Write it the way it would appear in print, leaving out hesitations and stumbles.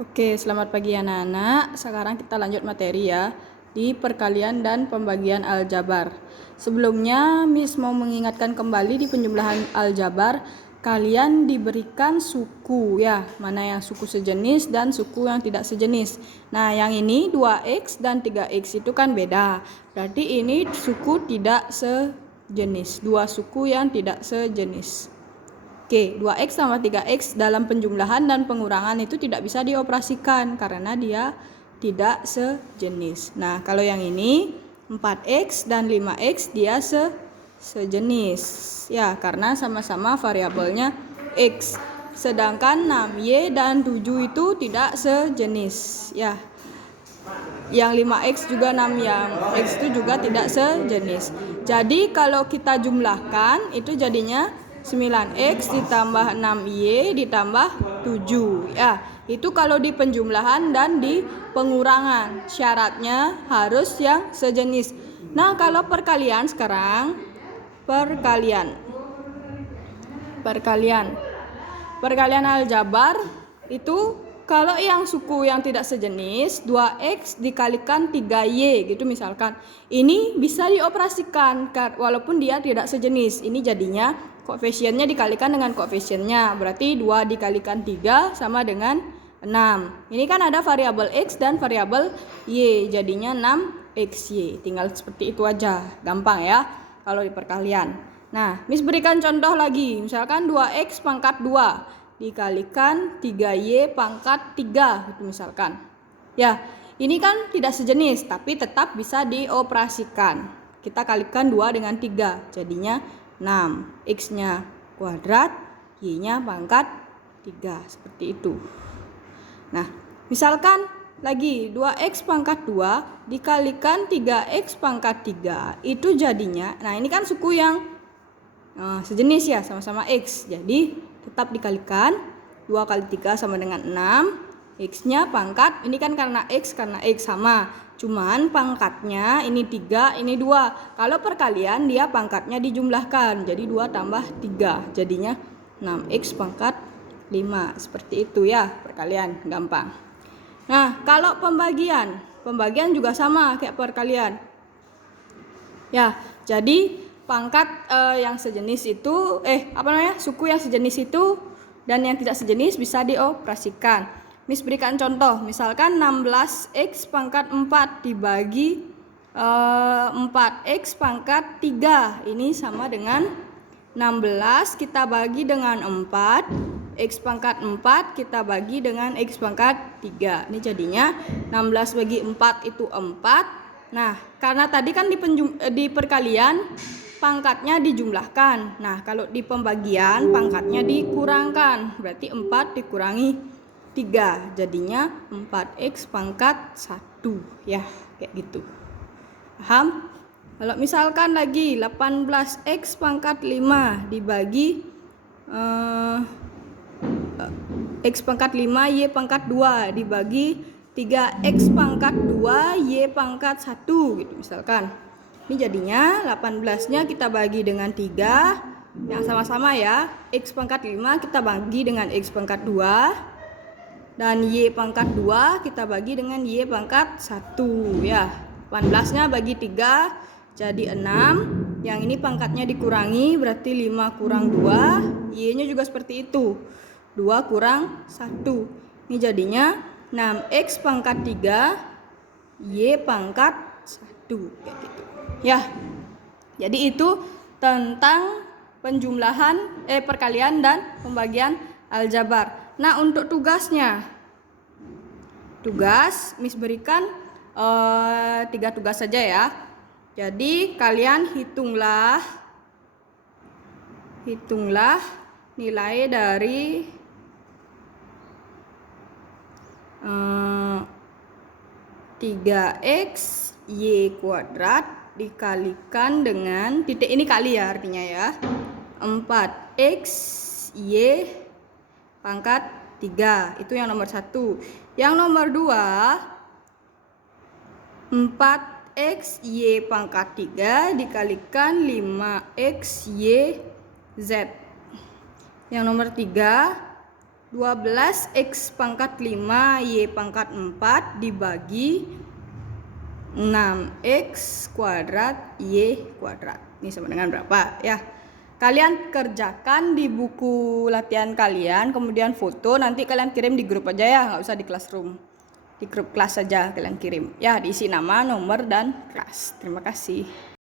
Oke, selamat pagi anak-anak. Sekarang kita lanjut materi ya di perkalian dan pembagian aljabar. Sebelumnya, Miss mau mengingatkan kembali di penjumlahan aljabar, kalian diberikan suku ya, mana yang suku sejenis dan suku yang tidak sejenis. Nah, yang ini 2x dan 3x itu kan beda. Berarti ini suku tidak sejenis, dua suku yang tidak sejenis. Oke, 2x sama 3x dalam penjumlahan dan pengurangan itu tidak bisa dioperasikan karena dia tidak sejenis. Nah, kalau yang ini 4x dan 5x dia sejenis. Ya, karena sama-sama variabelnya x. Sedangkan 6y dan 7 itu tidak sejenis. Ya. Yang 5x juga 6 yang x itu juga tidak sejenis. Jadi kalau kita jumlahkan itu jadinya 9x ditambah 6y ditambah 7 ya. Itu kalau di penjumlahan dan di pengurangan syaratnya harus yang sejenis. Nah, kalau perkalian sekarang perkalian aljabar itu kalau yang suku yang tidak sejenis 2x dikalikan 3y gitu misalkan. Ini bisa dioperasikan walaupun dia tidak sejenis. Ini jadinya koefisiennya dikalikan dengan koefisiennya. Berarti 2 dikalikan 3 sama dengan 6. Ini kan ada variabel x dan variabel y. Jadinya 6xy. Tinggal seperti itu aja. Gampang ya kalau di perkalian. Nah, Miss berikan contoh lagi. Misalkan 2x pangkat 2 dikalikan 3y pangkat 3 gitu misalkan. Ya, ini kan tidak sejenis tapi tetap bisa dioperasikan. Kita kalikan 2 dengan 3, jadinya 6. X-nya kuadrat, y-nya pangkat 3, seperti itu. Nah, misalkan lagi 2x pangkat 2 dikalikan 3x pangkat 3. Itu jadinya, nah ini kan suku yang sejenis ya, sama-sama x. Jadi tetap dikalikan 2 kali 3 sama dengan 6. X-nya pangkat, ini kan karena x sama. Cuman pangkatnya ini 3, ini 2. Kalau perkalian dia pangkatnya dijumlahkan. Jadi 2 tambah 3. Jadinya 6x pangkat 5. Seperti itu ya perkalian, gampang. Nah, kalau pembagian juga sama kayak perkalian. Ya, jadi pangkat yang sejenis itu suku yang sejenis itu dan yang tidak sejenis bisa dioperasikan. Miss berikan contoh, misalkan 16x pangkat 4 dibagi 4x pangkat 3. Ini sama dengan 16 kita bagi dengan 4, x pangkat 4 kita bagi dengan x pangkat 3. Ini jadinya 16 bagi 4 itu 4. Nah, karena tadi kan di perkalian pangkatnya dijumlahkan. Nah, kalau di pembagian pangkatnya dikurangkan. Berarti 4 dikurangi 3. Jadinya 4x pangkat 1. Ya, kayak gitu. Paham? Kalau misalkan lagi 18x pangkat 5 dibagi x pangkat 5 y pangkat 2 dibagi 3x pangkat 2 y pangkat 1 gitu misalkan. Ini jadinya 18-nya kita bagi dengan 3 yang sama-sama ya. X pangkat 5 kita bagi dengan X pangkat 2. Dan Y pangkat 2 kita bagi dengan Y pangkat 1 ya. 18-nya bagi 3 jadi 6. Yang ini pangkatnya dikurangi berarti 5 kurang 2. Y-nya juga seperti itu. 2 kurang 1. Ini jadinya 6X pangkat 3 Y pangkat 1 kayak gitu. Ya, jadi itu tentang perkalian dan pembagian aljabar. Nah, untuk tugas Miss berikan 3 tugas saja ya. Jadi kalian hitunglah nilai dari 3x y kuadrat dikalikan dengan titik ini kali ya artinya ya 4x y pangkat 3. Itu yang nomor 1. Yang nomor 2 4x y pangkat 3 dikalikan 5x y z. Yang nomor 3 12x pangkat 5 y pangkat 4 dibagi 6x kuadrat y kuadrat. Ini sama dengan berapa ya? Kalian kerjakan di buku latihan kalian, kemudian foto, nanti kalian kirim di grup aja ya, nggak usah di classroom. Di grup kelas saja kalian kirim. Ya, diisi nama, nomor, dan kelas. Terima kasih.